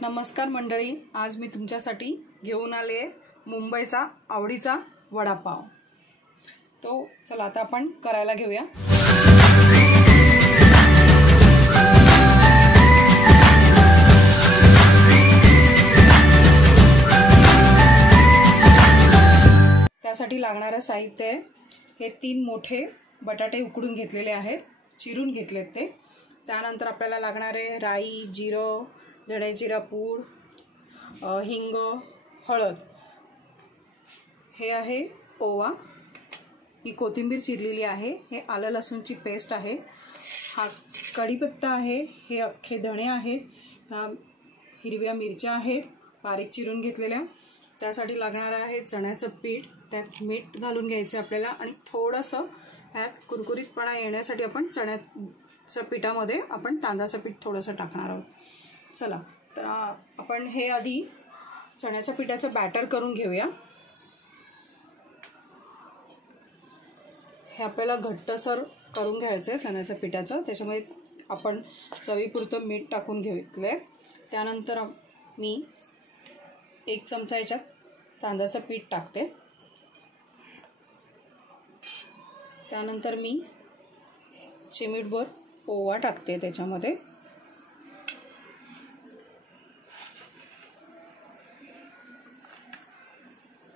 नमस्कार मंडळी, आज मी तुमच्यासाठी घेऊन आले मुंबईचा आवडीचा वडापाव। तो चला आता आपण करायला घेऊया। त्यासाठी लागणारे साहित्य हे 3 मोठे बटाटे उकडून घेतलेले आहेत, चिरून घेतलेत ते। त्यानंतर आपल्याला लागणारे राई, जिरं, धणे जिरा पूड, हिंग, हळद, हे आहे ओवा, ही कोथिंबीर चिरलेली आहे, हे आलं लसूणची पेस्ट आहे, हा कढीपत्ता आहे, हे अख्खे धणे आहेत, हिरव्या मिरच्या आहेत बारीक चिरून घेतलेल्या। त्यासाठी लागणार आहे चण्याचं पीठ, त्यात मीठ घालून घ्यायचं आपल्याला आणि थोडंसं यात कुरकुरीतपणा येण्यासाठी आपण चण्याच्या पिठामध्ये आपण तांदळाचं पीठ थोडंसं टाकणार आहोत। चला तर आपण हे आधी चण्याच्या पिठाचं बॅटर करून घेऊया। हे आपल्याला घट्टसर करून घ्यायचं आहे चण्याच्या पिठाचं, त्याच्यामुळे आपण चवीपुरतं मीठ टाकून घेतलंय। त्यानंतर मी 1 चमचा याच्यात तांदळाचं पीठ टाकते। त्यानंतर मी चिमूटभर ओवा टाकते त्याच्यामध्ये।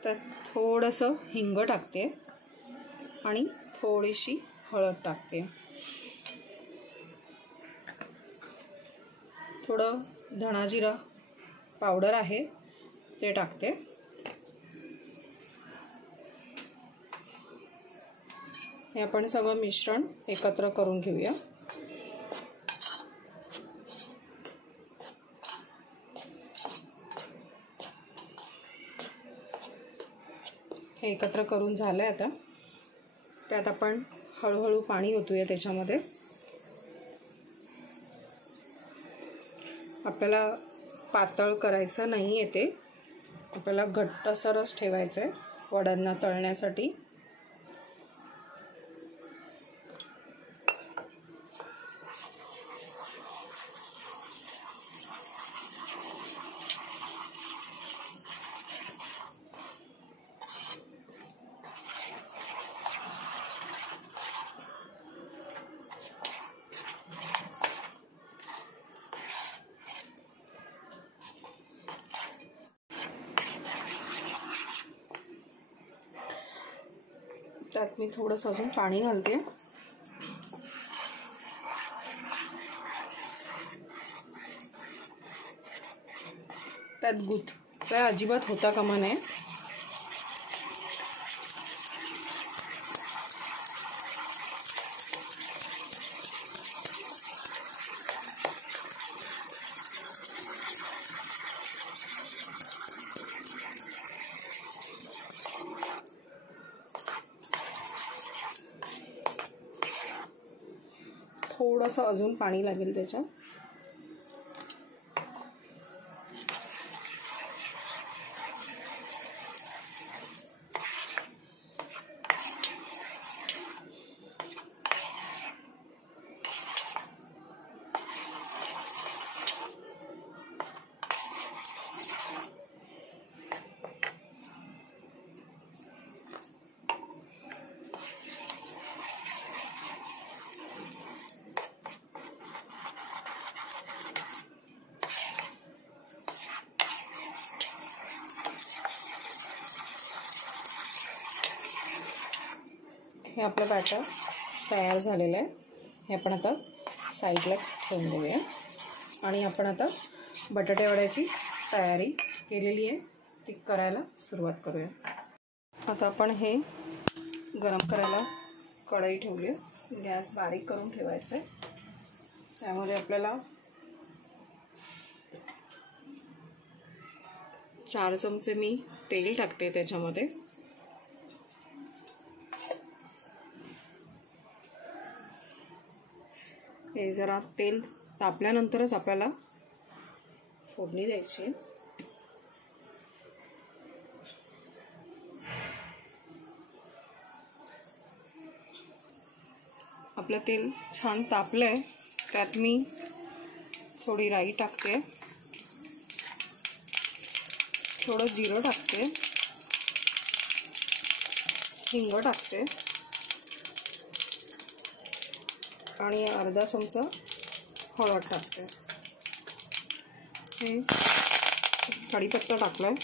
तर थोडंसं हिंग टाकते आणि थोडीशी हळद टाकते, थोडं धणा जिरा पावडर आहे ते टाकते। हे आपण सगळं मिश्रण एकत्र करून घेऊया। हे एकत्र करून झालं आहे। आता त्यात आपण हळूहळू पाणी ओतूया त्याच्यामध्ये। आपल्याला पातळ करायचं नाही आहे, ते आपल्याला घट्टसरच ठेवायचं आहे वड्यांना तळण्यासाठी। त्यात मी थोडंसं अजून पाणी घालते। त्यात गुठळ्या अजिबात होता कामा नये। थोडंसं अजून पाणी लागेल त्याच्यात। हे आपलं बॅटर तयार झालेलं आहे। हे आपण आता साईडला ठेवून देऊया आणि आपण आता बटाटे वड्याची तयारी केलेली आहे, ती करायला सुरुवात करूया। आता आपण हे गरम करायला कढई ठेवली आहे, गॅस बारीक करून ठेवायचं आहे। त्यामध्ये आपल्याला 4 चमचे मी तेल टाकते त्याच्यामध्ये। हे जरा तेल तापल्यानंतरच आपल्याला फोडणी द्यायची। आपलं तेल छान तापलंय, त्यात मी थोडी राई टाकते, थोडं जिरं टाकते, हिंग टाकते आणि अर्धा चमचा हळद टाकते. हे कढीपत्ता टाकलाय.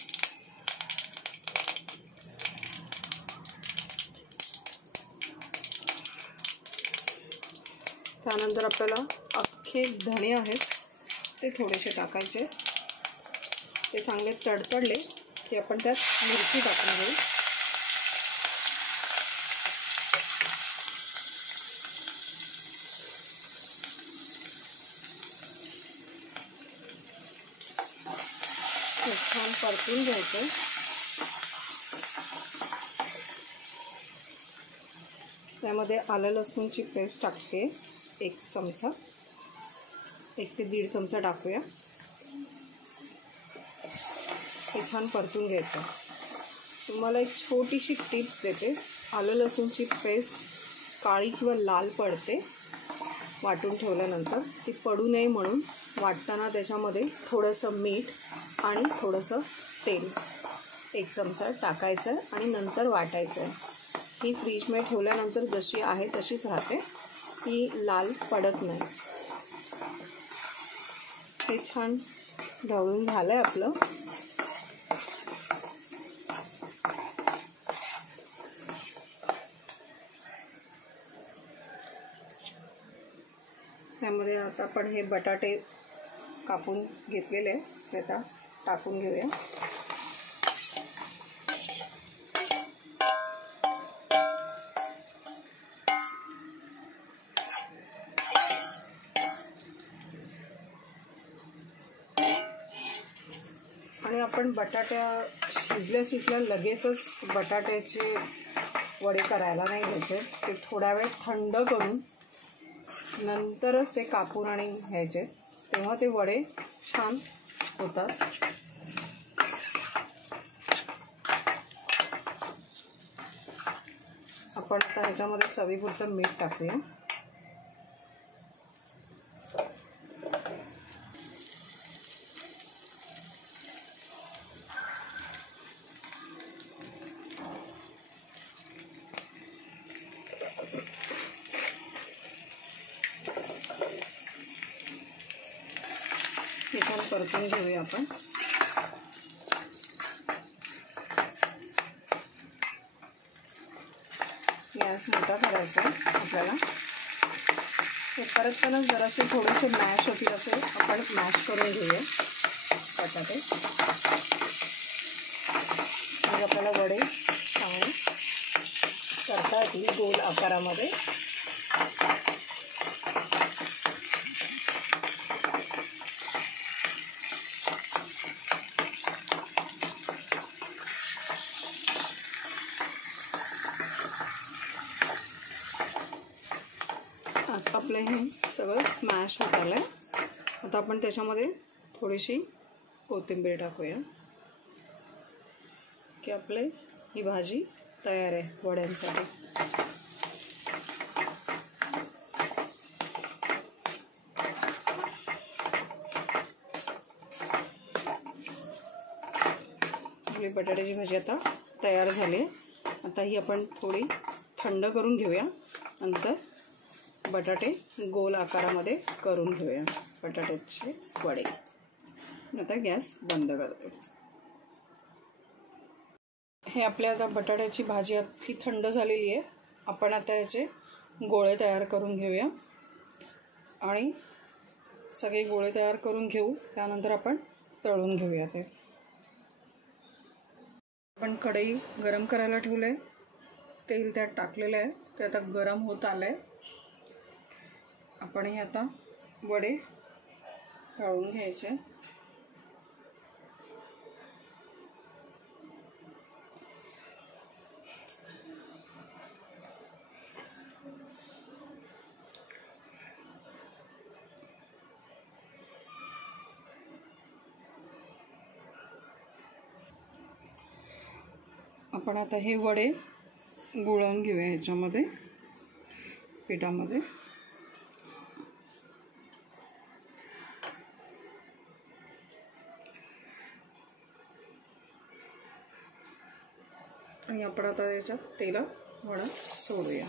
त्यानंतर आपल्याला अख्खे धणे आहेत ते थोडेसे टाकायचे. ते चांगले तडतडले की आपण त्यात मिरची टाकून घेऊ. छान परतून घ्यायचं. त्यामध्ये आलं लसूणची पेस्ट टाकते 1 चमचा, 1 ते 1.5 चमचा टाकूया. हे छान परतून घ्यायचं. तुम्हाला एक छोटीशी टिप्स देते. आलं लसूणची पेस्ट काळी किंवा लाल पडते वाटून ठेवल्यानंतर. ती पडू नये म्हणून वाटताना त्याच्यामध्ये थोडंसं मीठ आणि थोडंसं तेल 1 चमचा टाकायचं आणि नंतर वाटायचं. ही फ्रीजमध्ये ठेवल्यानंतर जशी आहे तशीच राहते, ती लाल पडत नाही. हे छान ढवळून झालं आहे आपलं. त्यामध्ये आता आपण हे बटाटे कापून घेतलेले ते आता टाकून घेऊया. आणि आपण बटाट्या शिजल्या लगेचच बटाट्याचे वडे करायला नाही घ्यायचे. ते थोडा वेळ थंड करून नंतरच ते कापून आणि घ्यायचे, तेव्हा ते वडे छान होतात. आपण आता ह्याच्यामध्ये चवीपुरतं मीठ टाकूया. हे छान परतून घेऊया आपण. गॅस मोठा करायचा आपल्याला. हे परतताना जरासे थोडेसे मॅश होतील असे आपण मॅश करून घेऊया बटाटे. मग आपल्याला वडे चांगले करता येतील गोल आकारामध्ये. आता आपलं हे सगळं स्मॅश होत आलं आहे. आता आपण त्याच्यामध्ये थोडीशी कोथिंबीर टाकूया की आपले ही भाजी तयार आहे वड्यांसाठी. आपली बटाट्याची भाजी आता तयार झाली आहे. आता ही आपण थोडी थंड करून घेऊया. नंतर बटाटे गोल आकारामध्ये करून घेऊया बटाट्याचे वडे. आता गॅस बंद करते. हे आपल्या आता बटाट्याची भाजी अगदी थंड झालेली आहे. आपण आता याचे गोळे तयार करून घेऊया आणि सगळे गोळे तयार करून घेऊ. त्यानंतर आपण तळून घेऊया. ते आपण कढई गरम करायला ठेवले, तेल त्यात टाकलेलं आहे. ते आता गरम होत आलं आहे. आपण हे आता वडे तळून घ्यायचे. आपण आता हे वडे गुळवून घेऊया ह्याच्यामध्ये पिठामध्ये. आणि आपण आता याच्यात तेलात वडा सोडूया.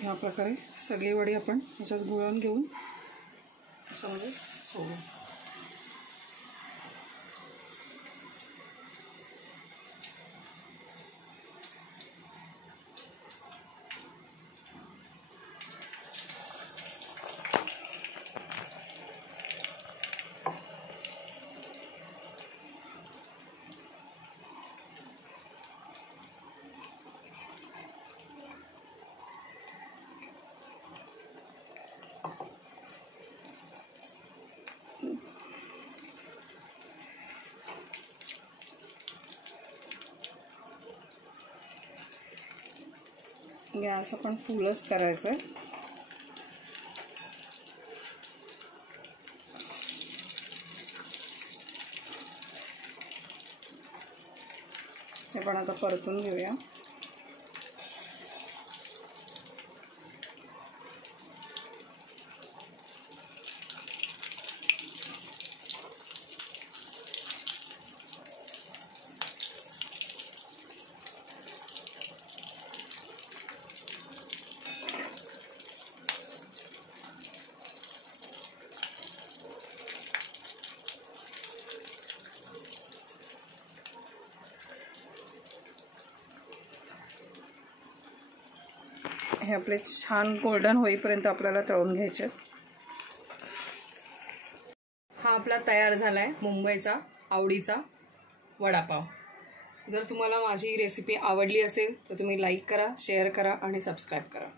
ह्या प्रकारे सगळे वडे आपण याच्यात गुळवून घेऊन याच्यामध्ये सोडू. गॅस आपण फुलच करायचं आहे. हे पण आता परतून घेऊया. हे आपले छान गोल्डन होईपर्यंत आपल्याला तळून घ्यायचे. हा आपला तयार झालाय मुंबईचा आवडीचा वडापाव. जर तुम्हाला माझी रेसिपी आवडली असेल तर तुम्ही लाईक करा, शेअर करा आणि सबस्क्राईब करा.